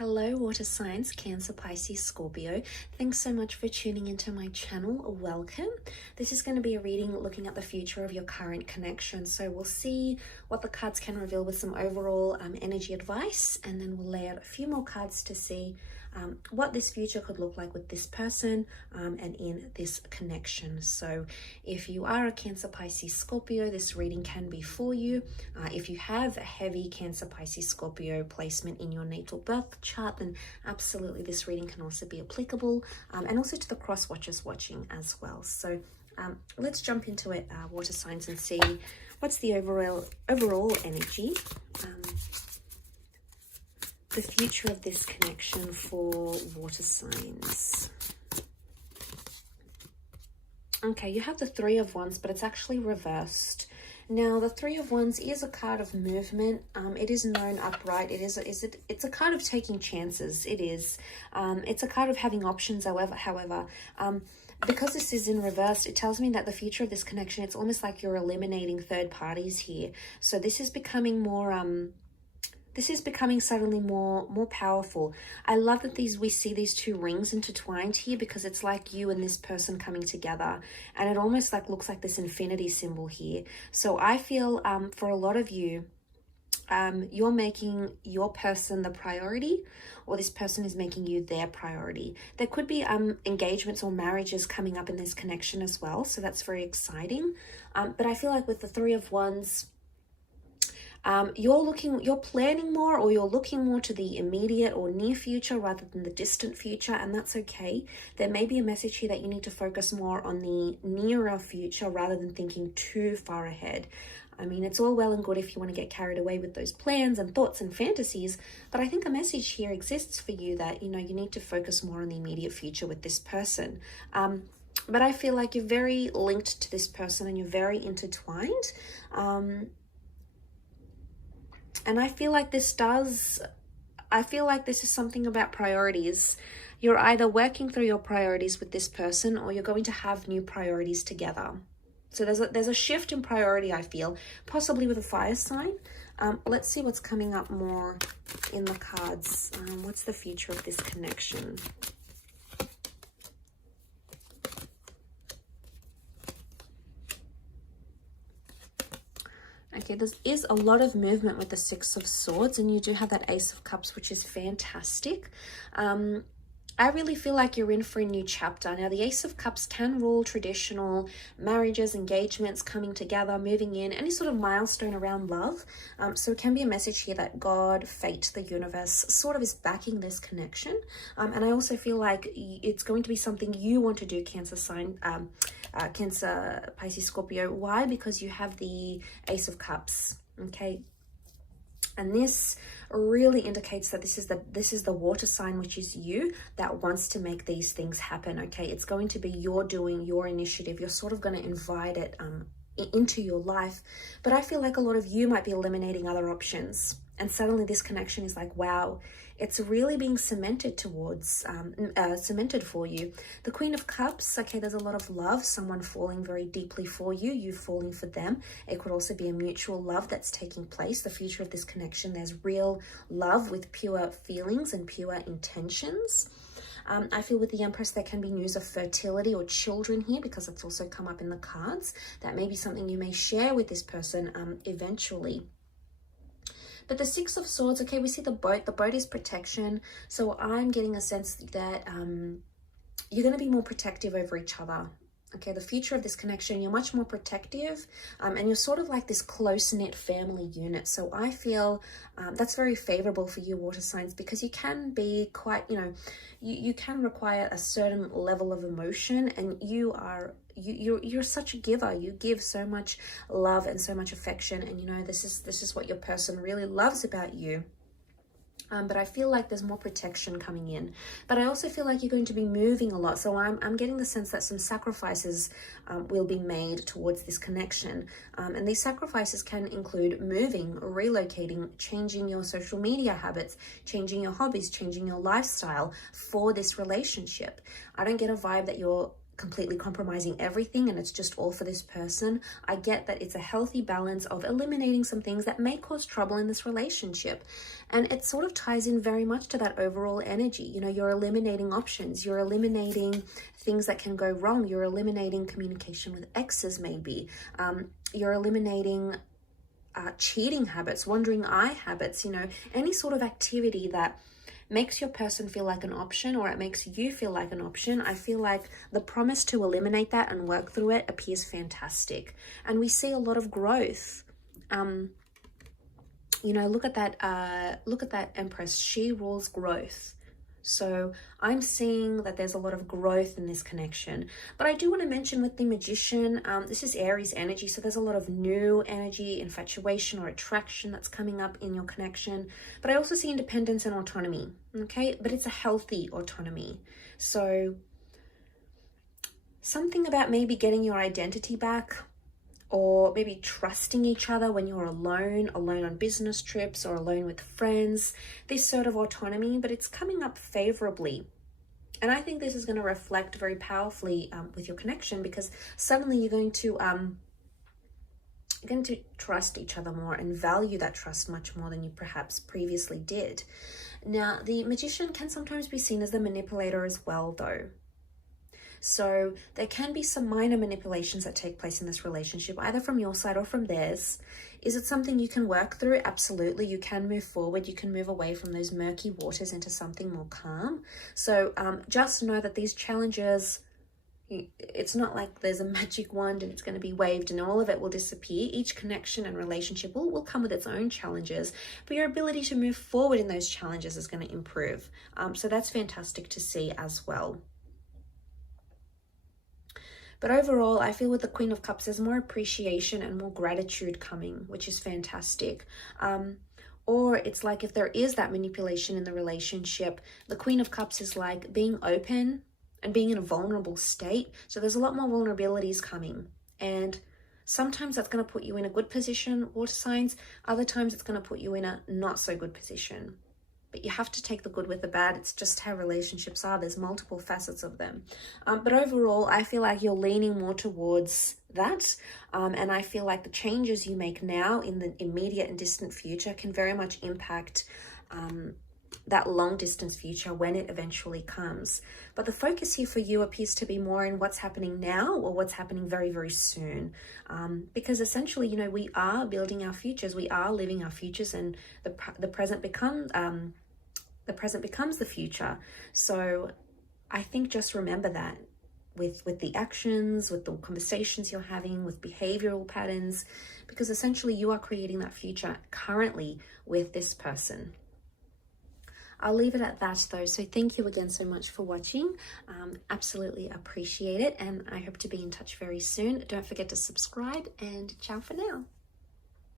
Hello, water signs, Cancer, Pisces, Scorpio. Thanks so much for tuning into my channel. Welcome. This is going to be a reading looking at the future of your current connection. So we'll see what the cards can reveal with some overall energy advice, and then we'll lay out a few more cards to see what this future could look like with this person and in this connection. So if you are a Cancer, Pisces, Scorpio, this reading can be for you. If you have a heavy Cancer, Pisces, Scorpio placement in your natal birth chart, then absolutely this reading can also be applicable, and also to the cross watchers watching as well. So let's jump into it, water signs, and see what's the overall energy, the future of this connection for water signs. Okay, you have the Three of Wands, but it's actually reversed. Now, the Three of Wands is a card of movement. It is known upright. It's a card of taking chances. It is. It's a card of having options. However, because this is in reverse, it tells me that the future of this connection, it's almost like you're eliminating third parties here. So this is becoming more suddenly more powerful. I love that we see these two rings intertwined here, because it's like you and this person coming together, and it almost looks like this infinity symbol here. So I feel for a lot of you, you're making your person the priority, or this person is making you their priority. There could be engagements or marriages coming up in this connection as well, so that's very exciting. But I feel like with the Three of Wands, you're planning more, or you're looking more to the immediate or near future rather than the distant future, and that's okay. There may be a message here that you need to focus more on the nearer future rather than thinking too far ahead. I mean, it's all well and good if you want to get carried away with those plans and thoughts and fantasies, but I think a message here exists for you that, you need to focus more on the immediate future with this person. But I feel like you're very linked to this person and you're very intertwined. And I feel like this is something about priorities. You're either working through your priorities with this person, or you're going to have new priorities together. So there's a shift in priority, I feel, possibly with a fire sign. Let's see what's coming up more in the cards. What's the future of this connection? Okay, there is a lot of movement with the Six of Swords, and you do have that Ace of Cups, which is fantastic. I really feel like you're in for a new chapter. Now, the Ace of Cups can rule traditional marriages, engagements, coming together, moving in, any sort of milestone around love. So it can be a message here that God, fate, the universe sort of is backing this connection. And I also feel like it's going to be something you want to do, Cancer, Pisces, Scorpio. Why? Because you have the Ace of Cups, okay? And this really indicates that this is the water sign, which is you, that wants to make these things happen, okay? It's going to be your doing, your initiative. You're sort of going to invite it into your life. But I feel like a lot of you might be eliminating other options. And suddenly this connection is like, wow, it's really being cemented cemented for you. The Queen of Cups, okay, there's a lot of love, someone falling very deeply for you, you falling for them. It could also be a mutual love that's taking place. The future of this connection, there's real love with pure feelings and pure intentions. I feel with the Empress, there can be news of fertility or children here, because it's also come up in the cards. That may be something you may share with this person eventually. But the Six of Swords, okay, we see the boat. The boat is protection. So I'm getting a sense that you're going to be more protective over each other. Okay, the future of this connection, you're much more protective, and you're sort of like this close-knit family unit. So I feel that's very favorable for you, water signs, because you can be quite, you can require a certain level of emotion, and you're such a giver. You give so much love and so much affection, and this is what your person really loves about you. But I feel like there's more protection coming in. But I also feel like you're going to be moving a lot. So I'm getting the sense that some sacrifices will be made towards this connection. And these sacrifices can include moving, relocating, changing your social media habits, changing your hobbies, changing your lifestyle for this relationship. I don't get a vibe that you're completely compromising everything and it's just all for this person. I get that it's a healthy balance of eliminating some things that may cause trouble in this relationship. And it sort of ties in very much to that overall energy. You know, you're eliminating options, you're eliminating things that can go wrong, you're eliminating communication with exes maybe, you're eliminating cheating habits, wandering eye habits, you know, any sort of activity that makes your person feel like an option, or it makes you feel like an option. I feel like the promise to eliminate that and work through it appears fantastic. And we see a lot of growth. You know, look at that Empress. She rules growth. So I'm seeing that there's a lot of growth in this connection. But I do want to mention with the Magician, this is Aries energy. So there's a lot of new energy, infatuation or attraction that's coming up in your connection. But I also see independence and autonomy. Okay, but it's a healthy autonomy. So something about maybe getting your identity back, or maybe trusting each other when you're alone on business trips or alone with friends, this sort of autonomy, but it's coming up favorably. And I think this is going to reflect very powerfully with your connection, because suddenly you're going to trust each other more and value that trust much more than you perhaps previously did. Now, the Magician can sometimes be seen as the manipulator as well, though. So there can be some minor manipulations that take place in this relationship, either from your side or from theirs. Is it something you can work through? Absolutely. You can move forward. You can move away from those murky waters into something more calm. So just know that these challenges, it's not like there's a magic wand and it's going to be waved and all of it will disappear. Each connection and relationship will come with its own challenges, but your ability to move forward in those challenges is going to improve. So that's fantastic to see as well. But overall, I feel with the Queen of Cups, there's more appreciation and more gratitude coming, which is fantastic. Or it's like if there is that manipulation in the relationship, the Queen of Cups is like being open and being in a vulnerable state. So there's a lot more vulnerabilities coming. And sometimes that's going to put you in a good position, water signs. Other times it's going to put you in a not so good position. But you have to take the good with the bad. It's just how relationships are. There's multiple facets of them. But overall, I feel like you're leaning more towards that. And I feel like the changes you make now in the immediate and distant future can very much impact that long distance future when it eventually comes. But the focus here for you appears to be more in what's happening now or what's happening very, very soon. Because essentially, you know, we are building our futures. We are living our futures, and the present becomes the future. So I think just remember that with the actions, with the conversations you're having, with behavioral patterns, because essentially you are creating that future currently with this person. I'll leave it at that though. So thank you again so much for watching. Absolutely appreciate it. And I hope to be in touch very soon. Don't forget to subscribe, and ciao for now.